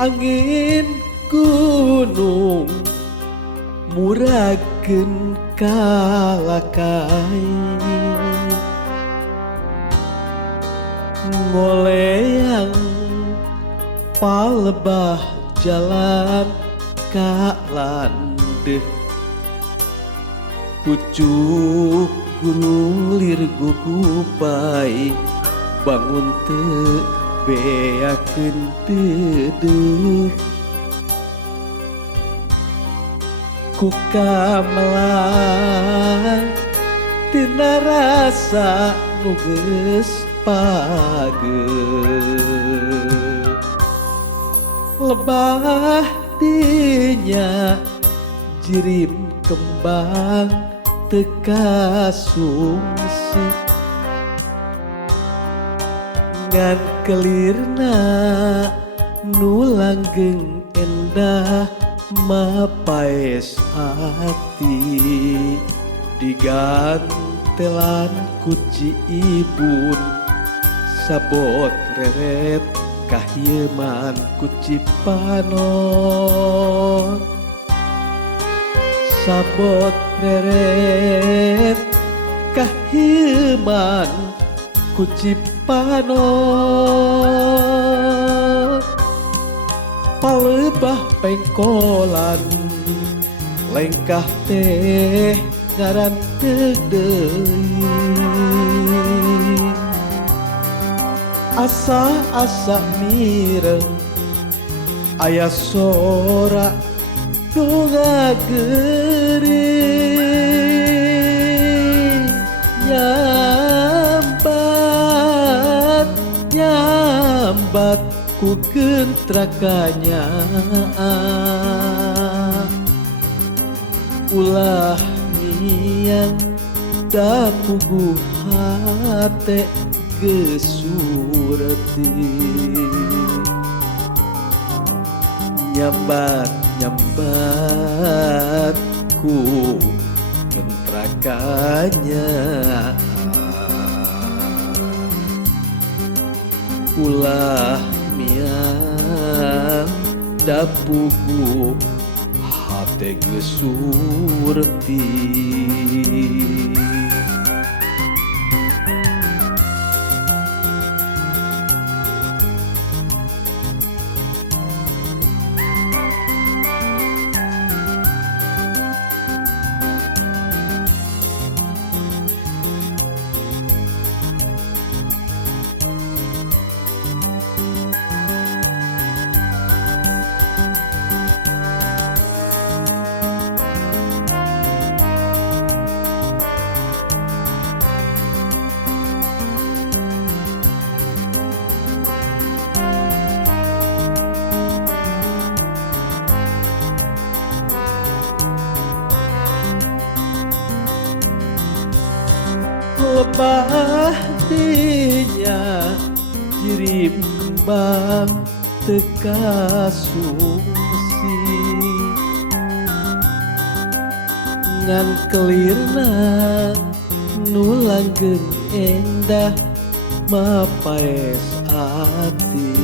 angin gunung murageun kalakai ngoleang palebah jalan ka landeuh pucuk gunung lir gugupai bangun teu beakeun deudeuh ku kamelang tina rasa nu geus pageuh lebah dinya jirim kembang teka sungsi ngan kelirna nu langgeng endah mapaes hati digantelan kuci ibun sabot reret kahieman kuci panon sabot reret kahieman kuci panon palebah pengkolan lengkah teh ngaran deui asa-asa mireng aya sora nu ngageuring nyambat ku gentrakanya ulah niang da puguh hate gesurti nyambat ku gentrakanya ulah miang da puguh hate gesurti lebah dinya kirim kembang teka sungsi ngan kelirna nu langgeng endah mapaes ati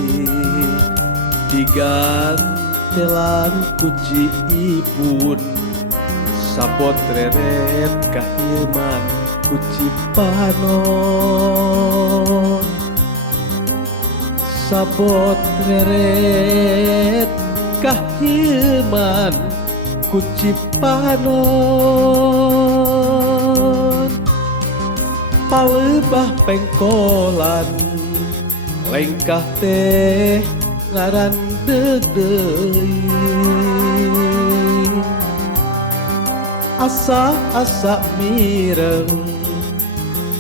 digantelan kuci ibun sabot reret kahieman kuci panon sabot reret kahieman kuci panon palebah pengkolan lengkah teh ngaran deui asa-asa mireng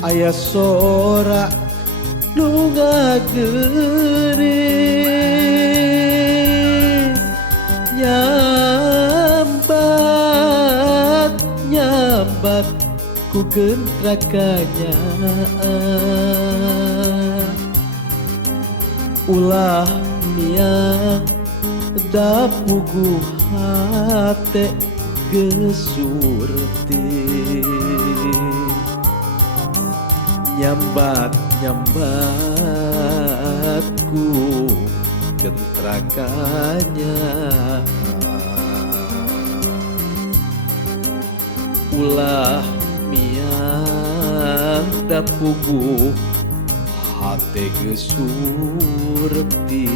aya sora nu ngageuring nyambat ku gentrakanya ulah miang da puguh hate gesurti nyambatku kentrakanya. Ulah miang da puguh hate geus surti.